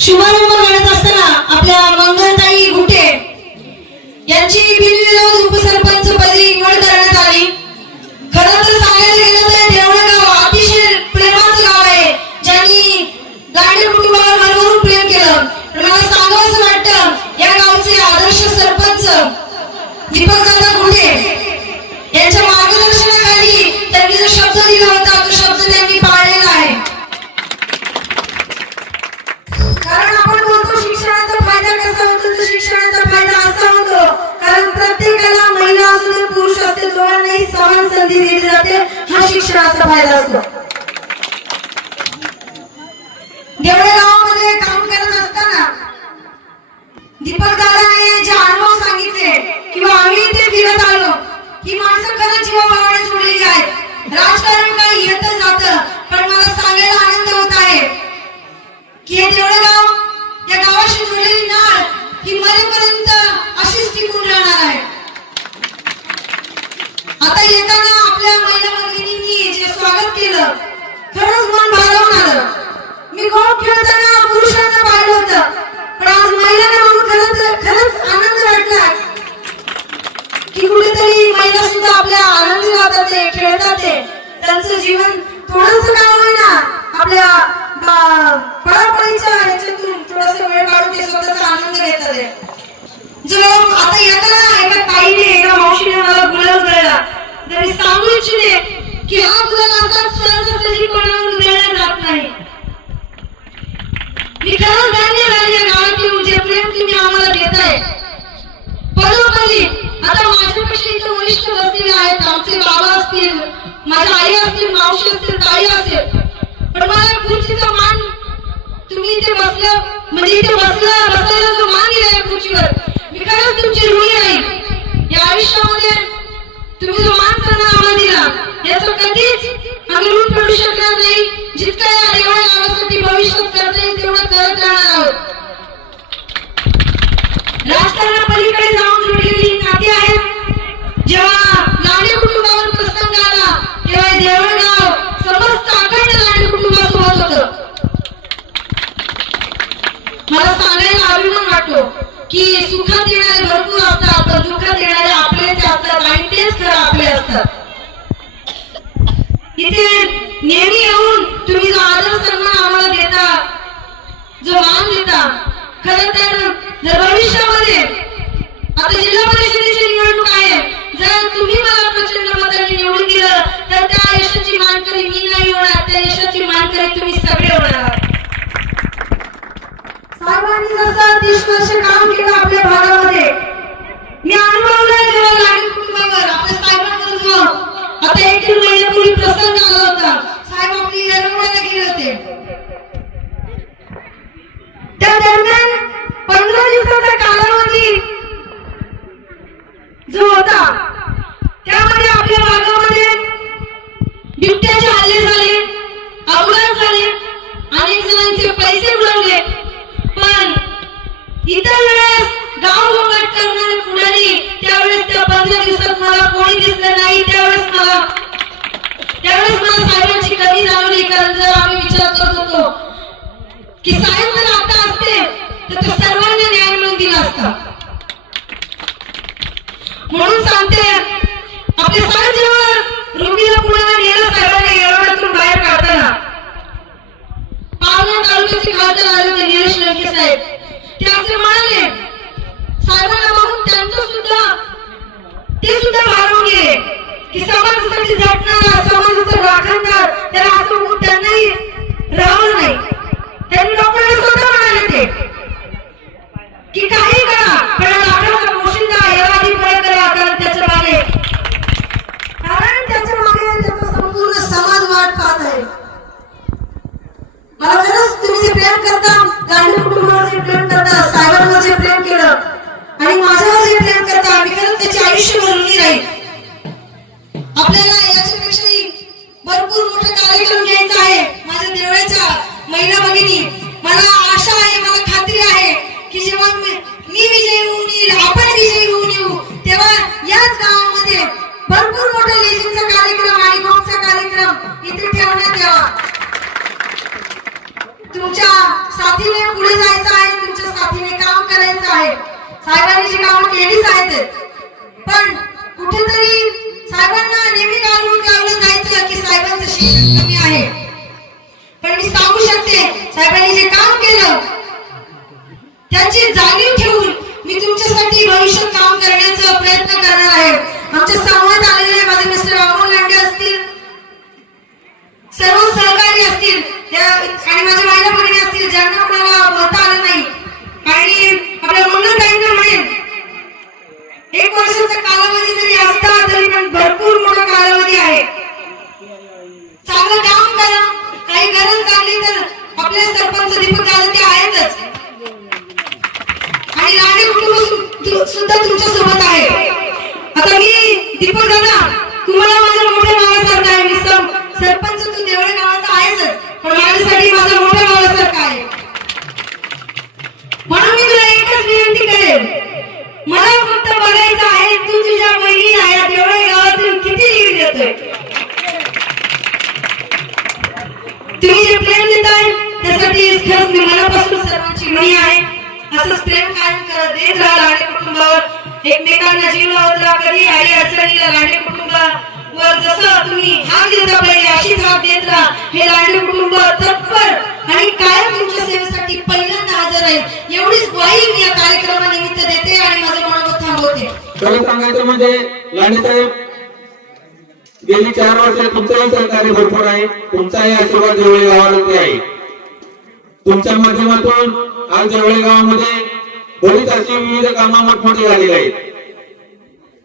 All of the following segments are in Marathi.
शुभारंभ करत असताना आपल्या मंगलताई गुटे यांची बिनविरोध उपसरपंच पदी निवड करण्यात आली. खर तर सांगायला गेलं तर देवळं गाव अतिशय प्रेमाचं गाव आहे ज्यांनी गाडी कुटुंबाला मनवरून प्रेम केलं. पण मला सांगावंसं वाटतं या गावचे आदर्श सरपंच दीपक किंवा भावना सोडली आहे. राजकारण काही येतं जातं पण मला सांगायला आनंद होत आहे. की हे पळापळीच्या ह्याच्यातून थोडासा वेळ काढून ते स्वतःचा आनंद घेतात जो आता येताना एका ताईने एका मावशीने मला गुलाल तर मी सांगू इच्छिते की हा गुलाल असा सहजासहजी कोणावर जात नाही. मी खरंच गावात येऊन जे प्रेम तुम्ही आम्हाला देताय. परोपरी आता माझ्यापेक्षा इथं वरिष्ठ बसलेले आहेत आमचे बाबा असतील माझ्या आई असतील मावशी असतील ताई असेल पण मला खुर्चीचा मान तुम्ही इथे बसलं म्हणजे इथे बसलं बसायला जो असतात इथे नेहमी येऊन तुम्ही जो आदर सन्मान आम्हाला देता जो मान देता खर तर जर भविष्यामध्ये आता जिल्हा परिषदेची निवडणूक आहे जर तुम्ही मला प्रचंड मतांनी निवडून दिलं तर त्या यशाची मानकरी मी नाही होणार त्या यशाची मानकरी तुम्ही सगळे होणार साहेबांनी जसं तीस वर्ष काम केलं आपल्या भागामध्ये प्रसंग साहेब आपली गेले होते. त्या दरम्यान पंधरा दिवसाचा कालावधी जो होता त्यामध्ये आपल्या भागामध्ये बिबट्याचे हल्ले झाले अपघात झाले अनेक जणांचे पैसे उडवले पण इतर वेळेस गाव करणारे पुढारी त्यावेळेस त्या पंधरा दिवसात मला कोणी दिसलं नाही त्यावेळेस मला त्यावेळेस मला साहेबांची जाणवली कारण जर आम्ही विचार करत होतो की साहेब जर आता असते तर सर्वांना न्याय दिला असता. म्हणून सांगते आपले साहेब जेव्हा रुग्णीला पुण्याला नेलं साहेबांना बाहेर काढताना पावना तालुक्याचे खासदार आले होते निलेश लंके साहेब. ते असे म्हणाले आणि माझ्यावर जे प्रेम करता आम्ही करत त्याचे आयुष्य भरलेली नाही. आपल्याला याच्यापेक्षाही भरपूर मोठा कार्यक्रम घ्यायचा आहे. माझ्या देवळाच्या महिला भगिनी मला आशा आहे मला खात्री आहे की जेव्हा मी विजयी होऊन येईल आपण विजयी होऊन येऊ तेव्हा याच गावामध्ये भरपूर मोठा लेझिमचा कार्यक्रम आणि गोपचा कार्यक्रम इथे ठेवण्यात यावा. तुमच्या साथीने पुढे जायचं आहे तुमच्या साथीने काम करायचं आहे. साहेबांना लेडीज आहेत. पण कुठेतरी साहेबांना नेहमी घालून लावलं जायचं की साहेबांचं शिक्षण एकमेकांना जीव लावला कधी आई असलेल्या कुटुंब वर जसं तुम्ही हाक देता पहिले अशीच हाक देत हे लाडे कुटुंब तत्पर आणि कायम तुमच्या सेवेसाठी पहिल्यांदा हजर आहे एवढीच ग्वाही मी या कार्यक्रमानिमित्त देते आणि माझं मनोगत थांबवते. खरं सांगायचं म्हणजे लांडे साहेब गेली चार वर्ष तुमचंही सहकार्य भरपूर आहे. तुमचाही आशीर्वाद देवळे गावावरती आहे. तुमच्या माध्यमातून आज देवळे गावामध्ये बरीच अशी विविध कामं मोठमोठी झालेली आहेत.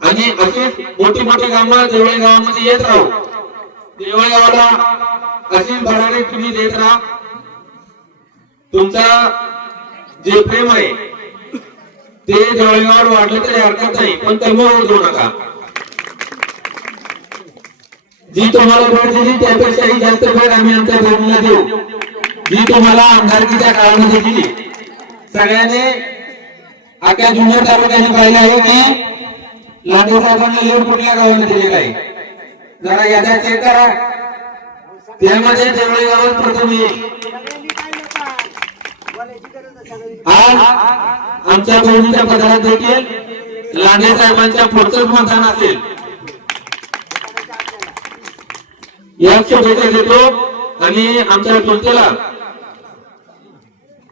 आणि अशीच मोठी मोठी कामं देवळे गावामध्ये येत राहू. देवळे गावाला अशी भरारी तुम्ही देत राहा. तुमचा जे प्रेम आहे ते जळगावर वाढलं तरी हरकत नाही पण तेव्हा होऊ नका. जी तुम्हाला भेट दिली त्यापेक्षाही जास्त भेट आम्ही आमच्या बहिणीला देऊ. जी तुम्हाला आमदारकीच्या काळामध्ये दिली. सगळ्यांनी आख्या जुन्नर तालुक्याने पाहिलं आहे की लांडे साहेबांना लीड कुठल्या गावाने दिलेला आहे. जरा याद्या चेक करा. त्यामध्ये देवळे गावात प्रथम आज आमच्या बहिणीच्या पदार्थ देखील लांडे साहेबांच्या पुढचंच मतदान असेल. या शुभेच्छा देतो आणि आमच्या जनतेला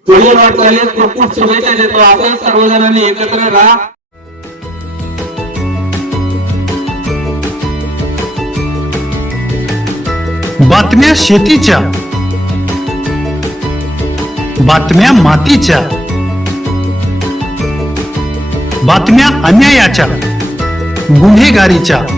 पुढील वाटचालीस खूप खूप शुभेच्छा देतो. असं सर्वजणांनी एकत्र राहा. बातम्या शेतीच्या. बातम्या मातीच्या. बातम्या अन्यायाच्या. गुन्हेगारीच्या.